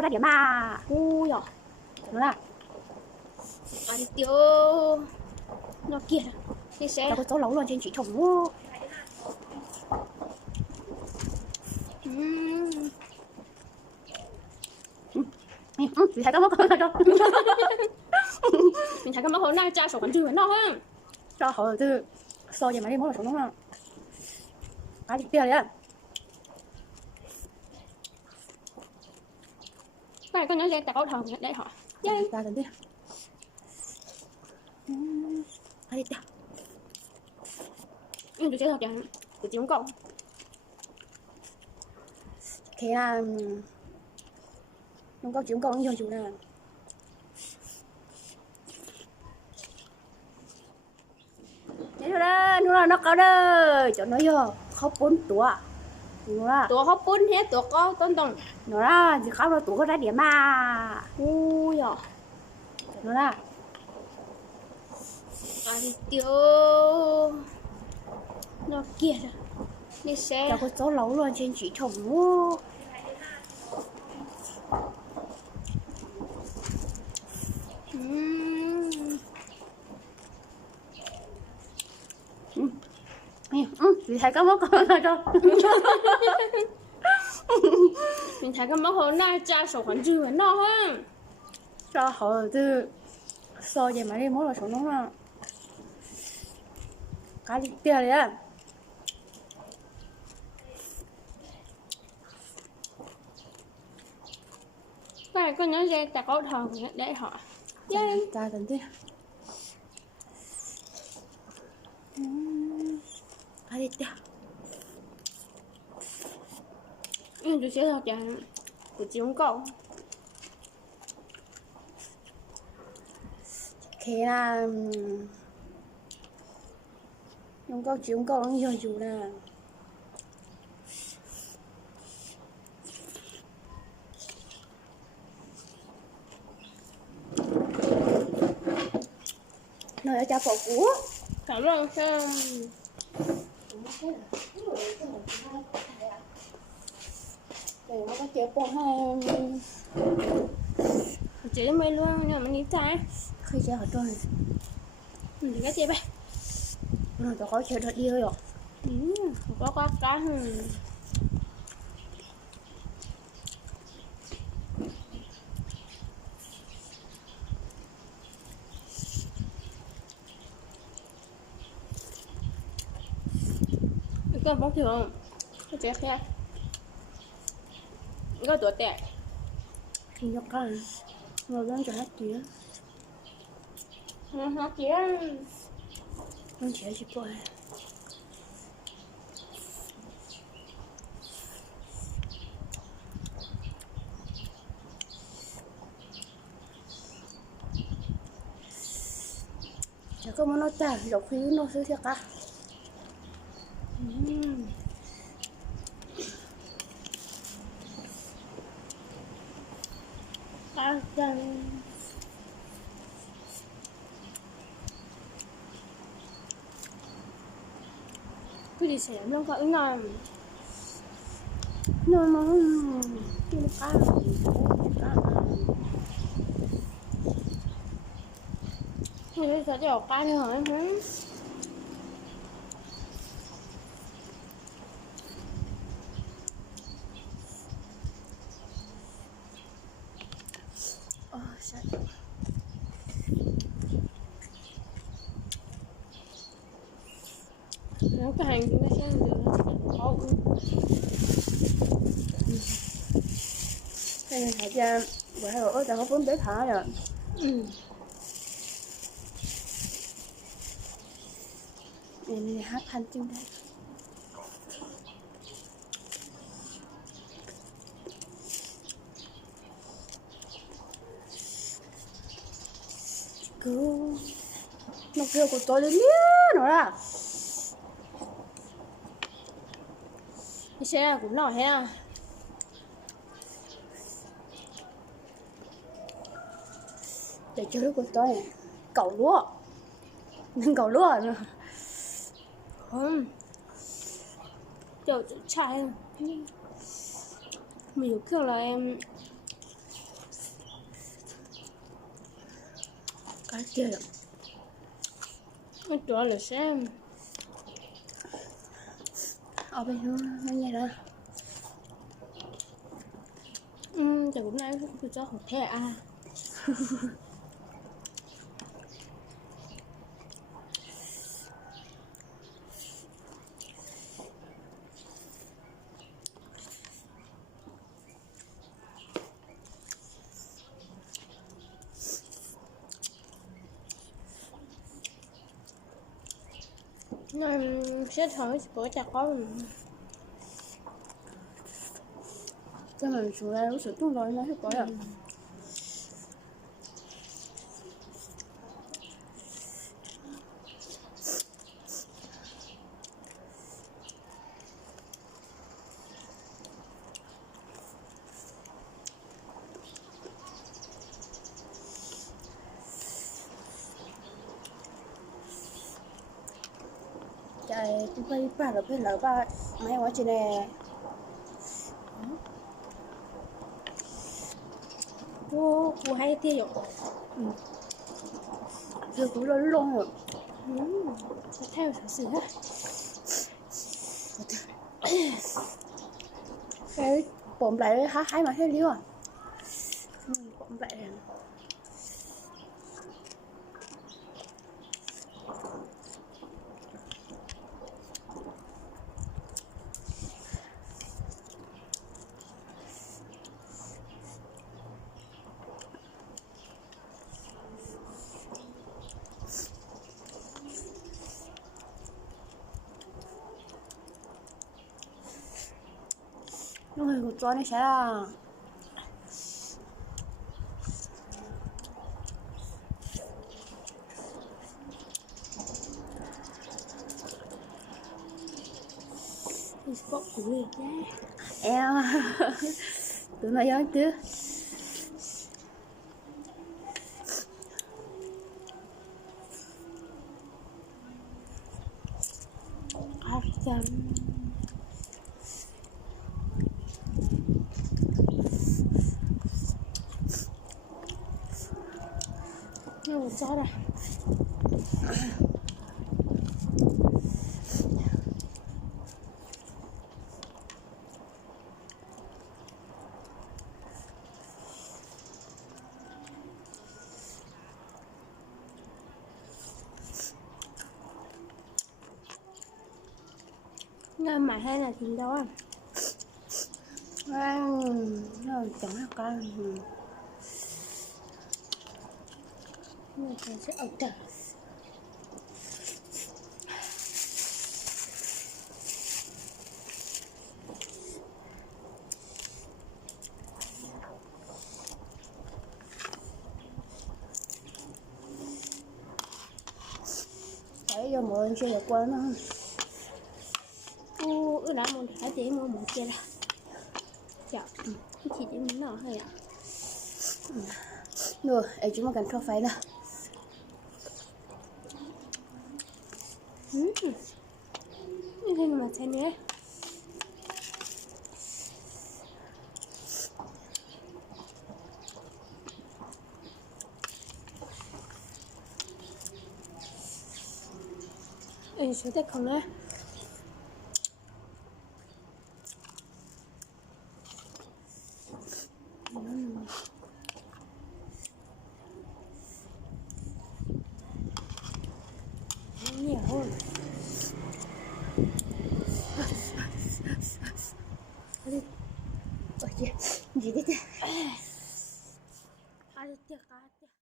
có ra điểm mà. Ui giời. Nó là Tiêu nó kia đi xe tao có số lẩu luôn trên chị chồng mua. Chị thấy có mất không? mình thấy cái món hôm nay cha sổ quán chừng nó ha. Cho họ từ so về máy đi món là sống đúng không? Cái gì kia đấy ạ? Cái này có nói ta có thằng đấy hả? Ra dần đi. Cái gì kia? Nhưng tôi sẽ thật chẳng tôi chỉ không cộng. Thế là không có chỉ không có nhiều chủ nào. Thế rồi đó, nó có đây, cho nó vô, khóc 4 tuổi. Tụi hấp bún hết tụi có tôn tổng. Nó là chỉ khóc là tụi có ra điểm mà. Ui giời. Nó là Tiêu nó kia đi xe. cháu có số lẩu luôn trên chị chồng mua. Chị thấy có mất không đâu. Mình thấy cái món hôm nay cha sổ quán chừng nó ha. Cho họ từ so về máy đi món là sống đúng không? Cái gì kia đấy ạ? Cái này có nói ta có thằng đấy hả? Ra dần đi. Cái gì kia? Nhưng tôi sẽ thật chẳng tôi chỉ không cộng. Thế là không có chỉ không có nhiều chủ nào. Nơi ở cha phổ của. Cảm ơn xem. Để nó có chế bộ hay Chị mày luôn nhưng mà mình đi trái. khi chế ở trên Mình thì cái chị bay. nó cho có chế được đi rồi. Có cá. Cái bóng thường cái chế khác. Cái tuổi tẹt. Thì nó có ngồi lên cho hết tía. Nó chế. Nó chế chỉ bộ. Chả có món nó chả dọc khí nó sẽ thiệt cả. Cá chân. Cái gì sẽ làm có ứng ngon. Nó cá. Bây giờ cho cá nữa hả em? Sao? Nếu cái hành chúng ta sẽ được khó. Đây là hải cha bữa rồi tao có 4 bé thả rồi. Em hát thanh chung đây. Cứ nó kêu của tôi đến nó là Cái xe cũng nổi ha. để chơi của tôi này cẩu lúa nhưng cẩu lúa nữa. Kiểu trai mình kêu là em Cá kia rồi. Nó chỗ là xem. Ở bên hướng nó như đó. Thì cũng nói tôi cho học thẻ à. Sẽ thôi bữa chả có Cái mà xuống đây lúc sửa tung rồi nó hết có rồi. Trời, tôi phải bắt được cái lỡ ba mấy quá chị nè. cô hay tiêu dụng. Giờ cũng lớn luôn rồi. Theo sự hết. Cái bổm lại há hái mà hết liêu à. Bổm lại này. Rồi, con này sẽ là Thì bọc của người nha. em tụi nó giống chứ. Chấm. Nó cho ra. Nên mà hay là gì đâu à. Nó chẳng là con. Mình sẽ ở trời. Đấy giờ mọi người chưa được quên nữa. Đã một thả chỉ mua một kia ra. Dạ, cái chị chỉ muốn nào hay ạ? Được, ấy chúng mà cần cho phải nè. Như thế mà xem nhé. Ê, số tay không á. Nhiều hơn. Ôi chị, gì đấy chứ? Ai tiếc